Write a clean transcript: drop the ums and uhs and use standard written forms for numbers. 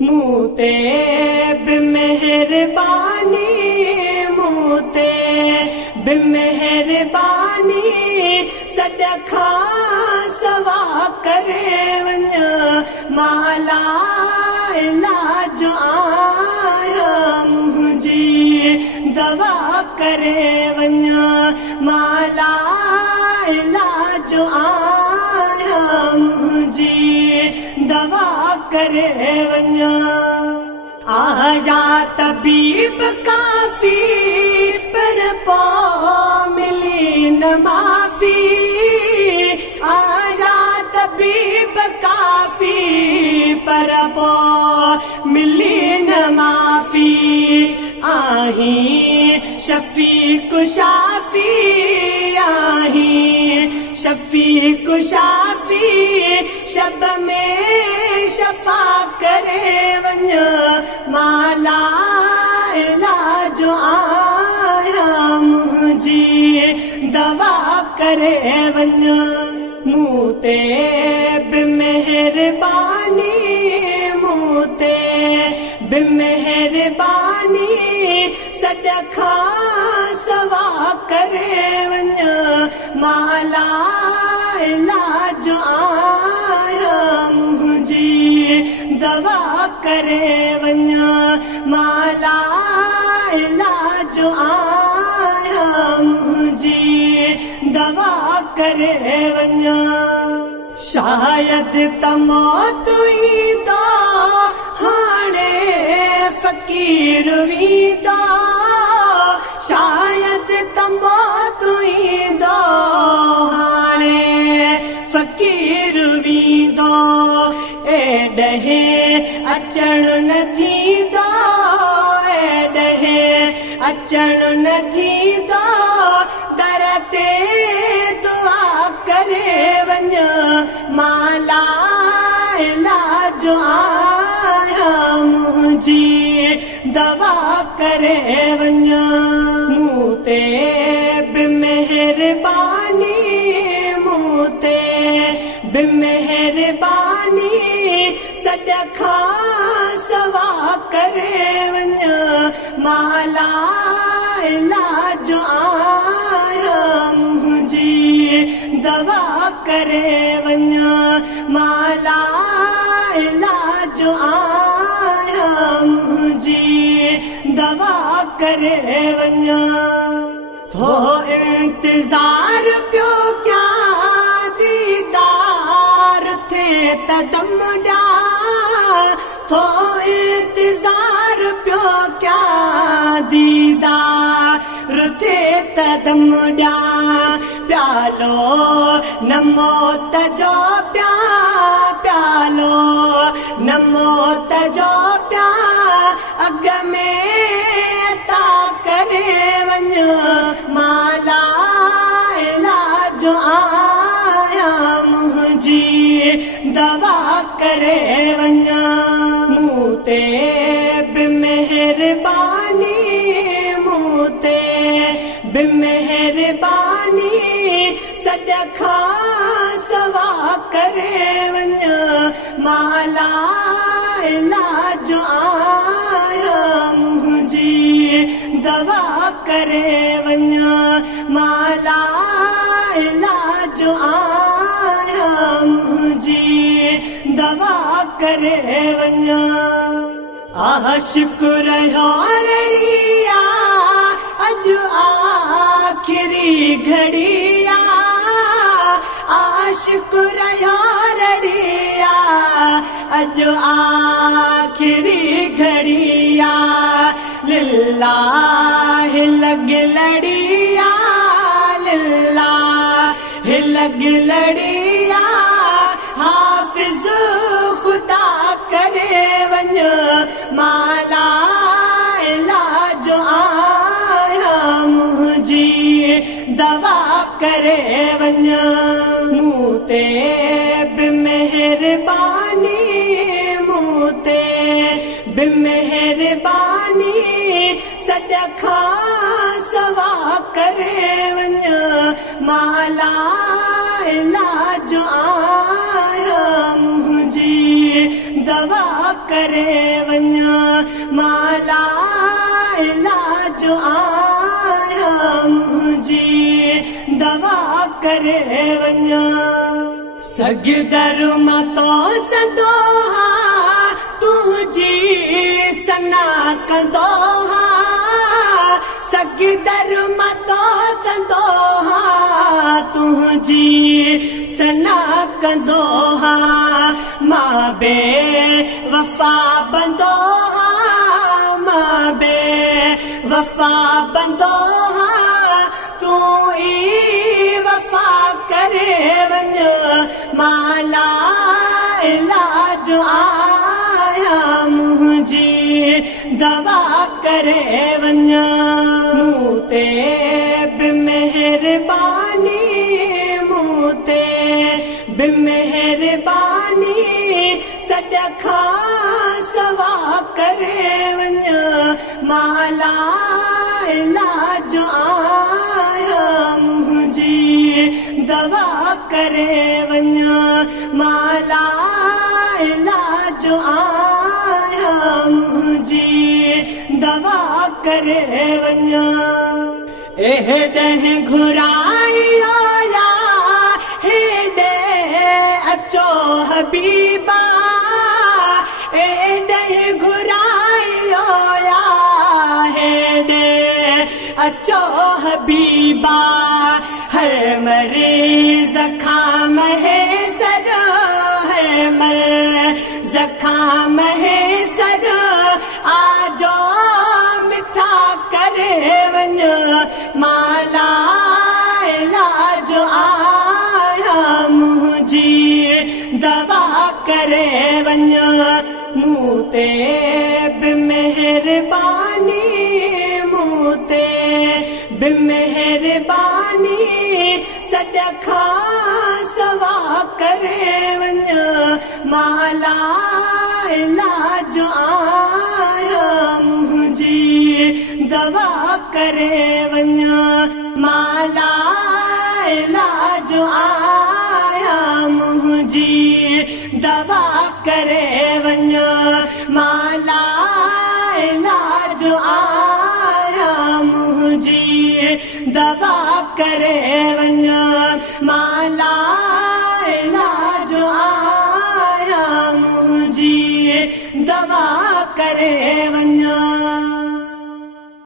मूते बेमेहरबानी मूते बेमेहरबानी सदखा सवा करे वञ माला इलाज आया मुंहिंजी दवा करे वञ माला इलाज आया मुंहिंजी दवा करे वञ आजा तबीब काफ़ी पर पो मिली न माफ़ी आजा तबीब काफ़ी पर पो मिली न माफ़ी आही शफ़ीक़ शाफ़ी आही शफ़ीक़ शाफ़ी शब में शफ़ा करे वञ माला इलाज आया मुंहिंजी दवा करे वञ मूते बेमेहरबानी मूते बेमेहरबानी सदखा सवा करे वञ माला इलाज आया मुंहिंजी दवा करे वञ माला इलाज आया मुंहिंजी दवा करे वञ शायद त मौत ईंदा हाणे फ़क़ीर वींदा शायद त मौत ईंदा हाणे फ़क़ीर वींदो एॾे अचण न थींदो एॾे अचण न थींदो दर ते दुआ करे वञ माला इलाज आया मुंहिंजी दवा करे वञ मूते बेमेहरबानी मूते बेमेहरबानी सदखा सवा करे वञ माला इलाज आया मुंहिंजी दवा करे वञ माला इलाज आया मुंहिंजी दवा करे वञ थो इंतज़ार पियो क्या दीदार थे त दम ॾिया थो इंतज़ार पियो क्या दीदार थे त दम ॾिया प्यालो न मौत जो पिया प्यालो न मौत जो पिया अॻ में ता करे वञ माला इलाज आया मुंहिंजी दवा करे वञ मूते बेमेहरबानी मूते बेमेहरबानी सदखा सवा करे वञ माला इलाज आया मुंहिंजी दवा करे वञ माला इलाज आया मुंहिंजी दवा करे वञ आशिक़ रहियो रड़िया अॼु आख़िरी घड़िया आशिक़ रहियो रड़िया अॼु आख़िरी घड़िया लिल्लाह लॻ लड़िया लिल्लाह लॻ लड़िया हाफ़िज़ ख़ुदा करे वञ माला इलाज आया मुंहिंजी दवा करे वञ मूते बेमेहरबानी मूते बेमेहरबानी सदखा सवा करे वञ माला इलाज आया मुंहिंजी दवा करे वञा माला इलाज आया मुंहिंजी दवा करे वञा सगदर मां तो सदो तुंहिंजी सना कंदो सगदर मां तो सदो तुंहिंजी सना कंदो मां बे वफ़ा बंदो मां बे वफ़ा बंदो तूं ई वफ़ा करे वञ माला इलाज आया मुंहिंजी दवा करे वञ मूं ते बि मेहरबानी मूं ते बि मेहरबानी सदका सवा करे वञ माला इलाज आया मुंहिंजी दवा करे वञ माला इलाज आया मुंहिंजी दवा करे वञ एॾे घुरायो या हेॾे अचो हबीबा एॾे घुरायो या हेॾे अचो हबीबा हर मरीज़ खां महेसर हर मरीज़ खां महेसर आजो मिठा करे वञ माला इलाज आया मुंहिंजी दवा करे वञ मूं ते बि मेहरबानी मूं ते बि मेहरबानी सदका सवा करे वञ माला इलाज आया मुंहिंजी दवा करे वञ माला इलाज आया मुंहिंजी दवा करे वञ माला इलाज आया मुंहिंजी दवा करे वञ माला